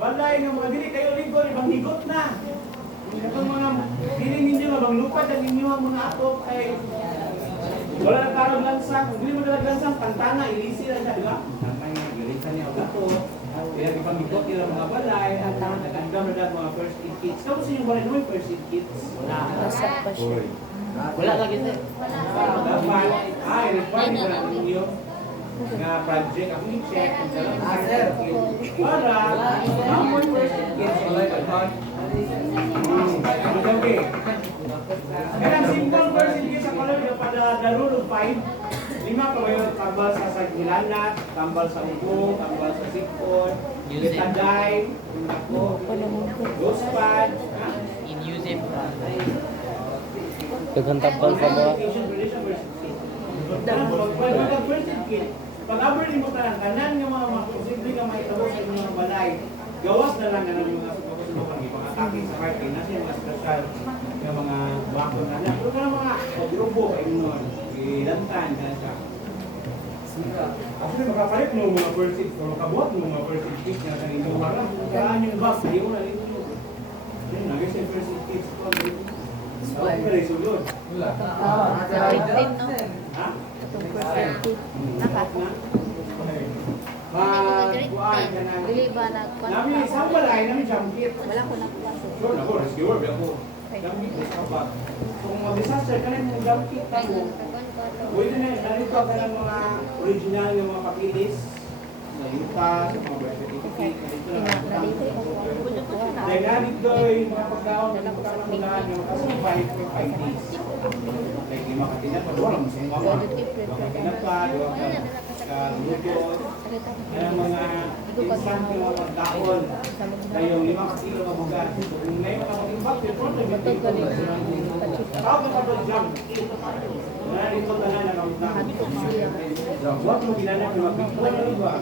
balay ng mga dili kayo ligo, ibang higot na. Itong mga dili ninyo, ibang lupad ang inyo ang mga atop ay wala na karong lansang. Kung hindi mo talagang lansang, pantana, ilisi lang siya, di ba? Ang mga gilisan niya o gato. Kaya ipang higot nila mga balay, at nagandam na dahil mga first aid kits. Tapos yung balay naman first aid kits. Wala. Nasap pa siya. Wala lagi sir. Dapat, ay, required na ninyo nga project. Ako i-check kung talagang Sir. para naman first aid kits. Okay. Kaya ang simple first aid kits sa color pada the rule of 5. 5 kayo tambal sa sagilanat, tambal sa ubo, tambal sa sipon, betadine, ghost-pad, Inusip. Daghang tabal pa mo. Pag-abot mo tanan nga mga posible nga mahitabo sa inyong balay, gawas na lang ng mga subukan ipang-atake sa heart na siya mga special nga mga bakon na lang. Pero ka mga grupo ay nun, ilantan ka siya. Actually, makapalit mo mga first aid, o makabuhat mo mga first aid kit na kanina wala. Saan yung bus, hindi mo na rin yun. Yun, nagay siya first aid kits ko. Ako ka rin sulod. Wala. Sa victim, no? Ha? Itong percentage. Naka. Kuhaan ka na. Dili ba nagkuhan Namin ka? isang balay, namin jump kit. Wala ko nagkuhan. Sure, ako, rescuer, ako. Jump kit, kapag. Kung mag-disaster ka na yung jump kit ka mo, pwede na, narito ka ng mga original ng mga papilis, sa yuta, sa mga birth certificate, narito na. Dahil narito yung mga pagkaon, ng pagkakamulaan, yung makasurvive for 5 days. Like, yung mga katinat, wala mo sa mga katinat pa, lupot, ang mga instant yung mga pagkaon, na yung 5 kilo na bugas. Kung may mga mag-impact, yung problem, yung tawag na kapag jump kit. Narito na lang nakamutahan. Huwag mo ginanap yung magbigyan na iba.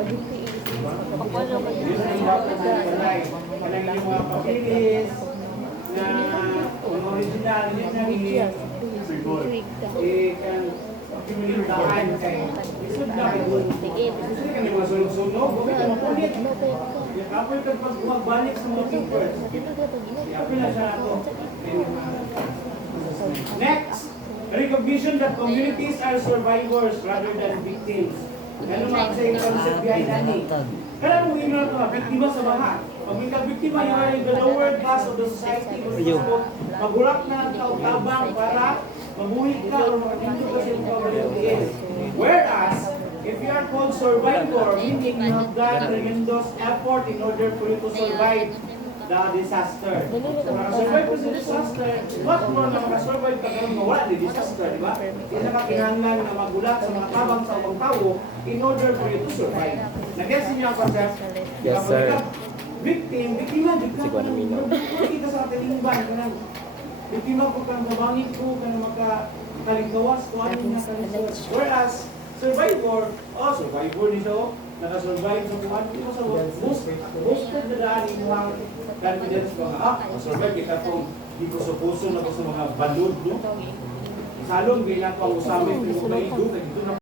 Yun ang dapat na balay. Walang yung mga papilis na yung original, yun ang ikan kay isod na kayo. Gusto ka niyo mga sunog-sunog, huwag ka mapulit. Apoy ka pag magbalik sa mga keepers. Apoy na siya ako. Next! Recognition that communities are survivors rather than victims. Ano mga sa yung concept behind that? Kaya mo ino ito, biktima sa baha. Pag may biktima, you are in the lower class of the society. Magulak na ang tao-tabang para mabuhi ka o makatindog ka sa iyong pagbalitiis. Whereas, if you are called survivor, meaning you have done tremendous effort in order for you to survive the disaster. Makasurvive ko sa disaster, what more na makasurvive ka ganun mawala di disaster, di ba? Hindi na kakinahanglan na magulat sa mga tabang sa ubang tao in order for you to survive. Nag-guess niyo ang concept? Yes, sir. Victim, biktima, kita sa ating ingban, kanang biktima ko kang mabangit ko, kanang makakalinggawas, kung ano niya kalisod. Whereas, survivor nito, nakasurvive sa kung ano ito sa boosted na daan yung mga confidence ko nga, survive kita kung di ko sa puso na ko sa mga balod, no? Salong, bilang pang usamin, pero kung naido, nagito na